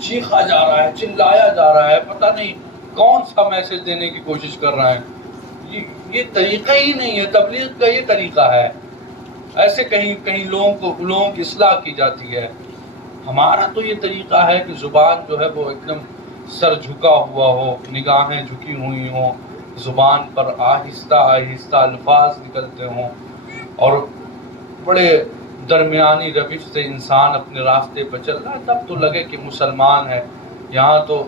چیخا جا رہا ہے، چلایا جا رہا ہے، پتہ نہیں کون سا میسج دینے کی کوشش کر رہا ہے. یہ طریقہ ہی نہیں ہے. تبلیغ کا یہ طریقہ ہے. ایسے کہیں لوگوں کی اصلاح کی جاتی ہے. ہمارا تو یہ طریقہ ہے کہ زبان جو ہے وہ ایک دم سر جھکا ہوا ہو، نگاہیں جھکی ہوئی ہوں، زبان پر آہستہ آہستہ الفاظ نکلتے ہوں، اور بڑے درمیانی روش سے انسان اپنے راستے پر چل رہا ہے، تب تو لگے کہ مسلمان ہے. یہاں تو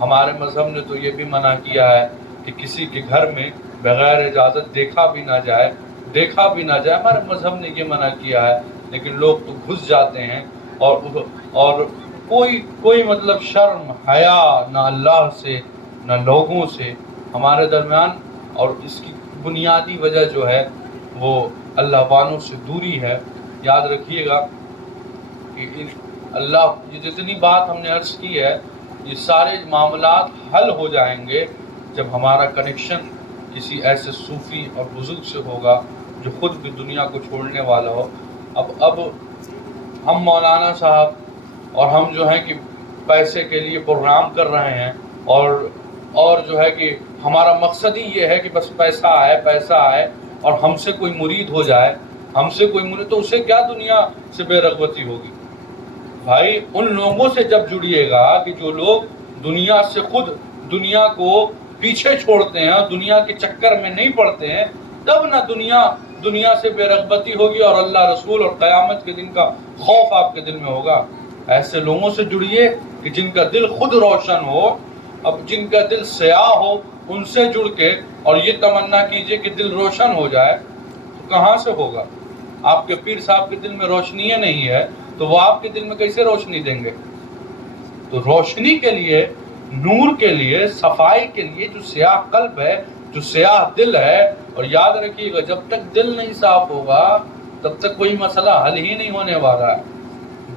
ہمارے مذہب نے تو یہ بھی منع کیا ہے کہ کسی کے گھر میں بغیر اجازت دیکھا بھی نہ جائے. ہمارے مذہب نے یہ منع کیا ہے، لیکن لوگ تو گھس جاتے ہیں اور کوئی مطلب شرم حیا نہ اللہ سے نہ لوگوں سے ہمارے درمیان. اور اس کی بنیادی وجہ جو ہے وہ اللہ وانوں سے دوری ہے. یاد رکھیے گا کہ یہ جتنی بات ہم نے عرض کی ہے، یہ سارے معاملات حل ہو جائیں گے جب ہمارا کنیکشن کسی ایسے صوفی اور بزرگ سے ہوگا جو خود بھی دنیا کو چھوڑنے والا ہو. اب ہم مولانا صاحب اور ہم جو ہیں کہ پیسے کے لیے پروگرام کر رہے ہیں، اور جو ہے کہ ہمارا مقصد ہی یہ ہے کہ بس پیسہ آئے اور ہم سے کوئی مرید ہو جائے. تو اسے کیا دنیا سے بے رغبتی ہوگی؟ بھائی ان لوگوں سے جب جڑیے گا کہ جو لوگ دنیا سے خود دنیا کو پیچھے چھوڑتے ہیں اور دنیا کے چکر میں نہیں پڑتے ہیں، تب نہ دنیا سے بے رغبتی ہوگی اور اللہ رسول اور قیامت کے دن کا خوف آپ کے دل میں ہوگا. ایسے لوگوں سے جڑیے کہ جن کا دل خود روشن ہو. اب جن کا دل سیاہ ہو ان سے جڑ کے اور یہ تمنا کیجئے کہ دل روشن ہو جائے، تو کہاں سے ہوگا؟ آپ کے پیر صاحب کے دل میں روشنی نہیں ہے تو وہ آپ کے دل میں کیسے روشنی دیں گے؟ تو روشنی کے لیے، نور کے لیے، صفائی کے لیے جو سیاہ قلب ہے، جو سیاہ دل ہے. اور یاد رکھیے گا جب تک دل نہیں صاف ہوگا تب تک کوئی مسئلہ حل ہی نہیں ہونے والا ہے.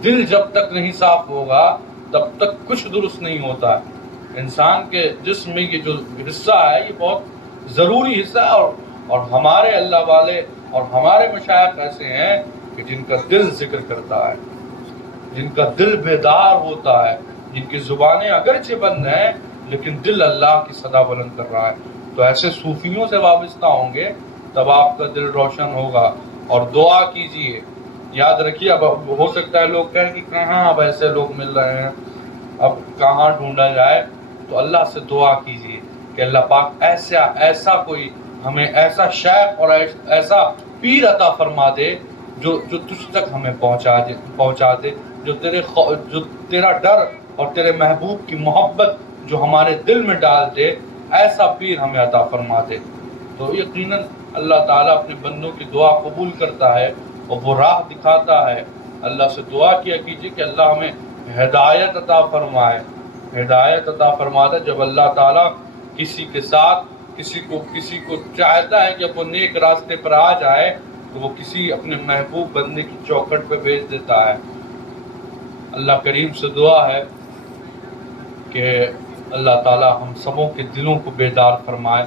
دل جب تک نہیں صاف ہوگا تب تک کچھ درست نہیں ہوتا ہے. انسان کے جسم میں یہ جو حصہ ہے یہ بہت ضروری حصہ ہے. اور ہمارے اللہ والے اور ہمارے مشائخ ایسے ہیں کہ جن کا دل ذکر کرتا ہے، جن کا دل بیدار ہوتا ہے، جن کی زبانیں اگرچہ بند ہیں لیکن دل اللہ کی صدا بلند کر رہا ہے. تو ایسے صوفیوں سے وابستہ ہوں گے تب آپ کا دل روشن ہوگا. اور دعا کیجئے. یاد رکھیے اب ہو سکتا ہے لوگ کہیں کہ کہاں اب ایسے لوگ مل رہے ہیں، اب کہاں ڈھونڈا جائے. تو اللہ سے دعا کیجئے کہ اللہ پاک ایسا کوئی ہمیں ایسا شیخ اور ایسا پیر عطا فرما دے جو تجھ تک ہمیں پہنچا دے، جو تیرا ڈر اور تیرے محبوب کی محبت جو ہمارے دل میں ڈال دے، ایسا پیر ہمیں عطا فرما دے. تو یقیناً اللہ تعالیٰ اپنے بندوں کی دعا قبول کرتا ہے اور وہ راہ دکھاتا ہے. اللہ سے دعا کیا کیجیے کہ اللہ ہمیں ہدایت عطا فرمائے. ہدایت عطا فرماتا جب اللہ تعالیٰ کسی کے ساتھ کسی کو چاہتا ہے کہ وہ نیک راستے پر آ جائے تو وہ کسی اپنے محبوب بندے کی چوکھٹ پہ بھیج دیتا ہے. اللہ کریم سے دعا ہے کہ اللہ تعالیٰ ہم سبوں کے دلوں کو بیدار فرمائے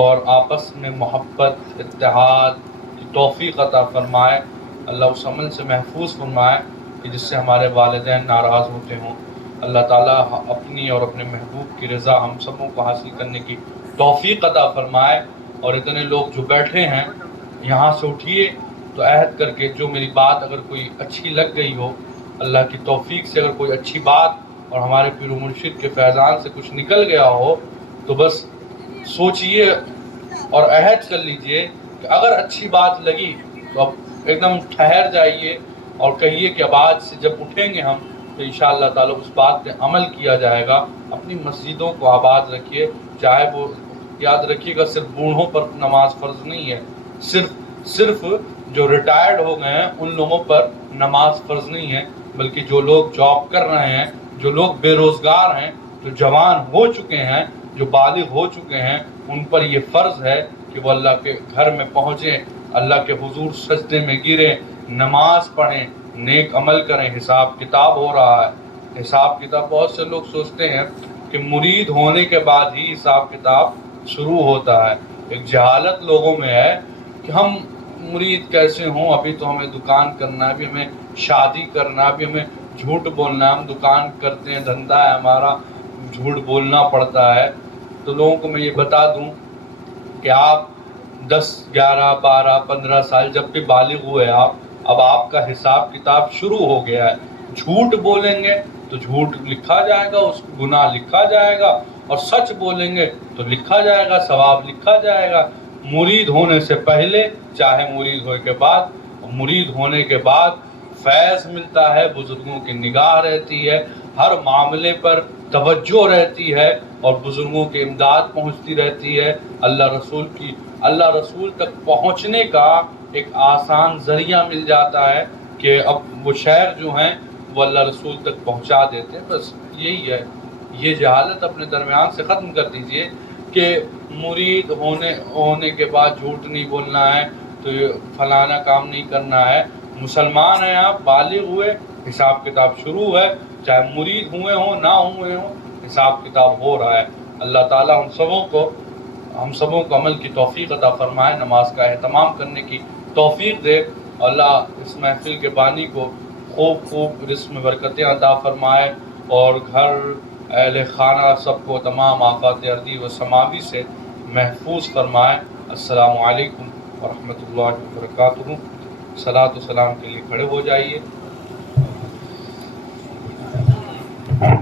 اور آپس میں محبت، اتحاد کی توفیق عطا فرمائے. اللہ اس عمل سے محفوظ فرمائے کہ جس سے ہمارے والدین ناراض ہوتے ہوں. اللہ تعالیٰ اپنی اور اپنے محبوب کی رضا ہم سبوں کو حاصل کرنے کی توفیق عطا فرمائے. اور اتنے لوگ جو بیٹھے ہیں یہاں سے اٹھیے تو عہد کر کے جو میری بات اگر کوئی اچھی لگ گئی ہو، اللہ کی توفیق سے اگر کوئی اچھی بات اور ہمارے پیر و مرشد کے فیضان سے کچھ نکل گیا ہو تو بس سوچئے اور عہد کر لیجئے کہ اگر اچھی بات لگی تو اب ایک دم ٹھہر جائیے اور کہیے کہ اب آج سے جب اٹھیں گے ہم تو انشاءاللہ تعالیٰ اس بات پہ عمل کیا جائے گا. اپنی مسجدوں کو آباد رکھیے. چاہے وہ یاد رکھیے گا صرف بوڑھوں پر نماز فرض نہیں ہے، صرف جو ریٹائرڈ ہو گئے ہیں ان لوگوں پر نماز فرض نہیں ہے، بلکہ جو لوگ جاب کر رہے ہیں، جو لوگ بے روزگار ہیں، جو جوان ہو چکے ہیں، جو بالغ ہو چکے ہیں، ان پر یہ فرض ہے کہ وہ اللہ کے گھر میں پہنچیں، اللہ کے حضور سجدے میں گریں، نماز پڑھیں، نیک عمل کریں. حساب کتاب ہو رہا ہے. حساب کتاب بہت سے لوگ سوچتے ہیں کہ مرید ہونے کے بعد ہی حساب کتاب شروع ہوتا ہے. ایک جہالت لوگوں میں ہے کہ ہم مرید کیسے ہوں، ابھی تو ہمیں دکان کرنا ہے، ابھی ہمیں شادی کرنا ہے، ابھی ہمیں جھوٹ بولنا, ہم دکان کرتے ہیں, دھندا ہے ہمارا, جھوٹ بولنا پڑتا ہے. تو لوگوں کو میں یہ بتا دوں کہ آپ 10, 11, 12, 15 سال جب بھی بالغ ہوئے آپ, اب آپ کا حساب کتاب شروع ہو گیا ہے. جھوٹ بولیں گے تو جھوٹ لکھا جائے گا, اس گناہ لکھا جائے گا, اور سچ بولیں گے تو لکھا جائے گا, ثواب لکھا جائے گا. مرید ہونے سے پہلے چاہے مرید ہونے کے بعد, مرید ہونے کے بعد فیض ملتا ہے, بزرگوں کی نگاہ رہتی ہے, ہر معاملے پر توجہ رہتی ہے, اور بزرگوں کی امداد پہنچتی رہتی ہے. اللہ رسول تک پہنچنے کا ایک آسان ذریعہ مل جاتا ہے کہ اب وہ شہر جو ہیں وہ اللہ رسول تک پہنچا دیتے ہیں. بس یہی ہے. یہ جہالت اپنے درمیان سے ختم کر دیجئے کہ مرید ہونے کے بعد جھوٹ نہیں بولنا ہے, تو فلانا کام نہیں کرنا ہے. مسلمان ہیں آپ, بالغ ہوئے, حساب کتاب شروع ہے, چاہے مرید ہوئے ہوں نہ ہوئے ہوں, حساب کتاب ہو رہا ہے. اللہ تعالیٰ ہم سبوں کو عمل کی توفیق عطا فرمائے, نماز کا اہتمام کرنے کی توفیق دے. اللہ اس محفل کے بانی کو خوب رزق میں برکتیں عطا فرمائے, اور گھر, اہل خانہ سب کو تمام آفات ارضی و سماوی سے محفوظ فرمائے. السلام علیکم ورحمۃ اللہ وبرکاتہ. صلاۃ و سلام کے لیے کھڑے ہو جائیے.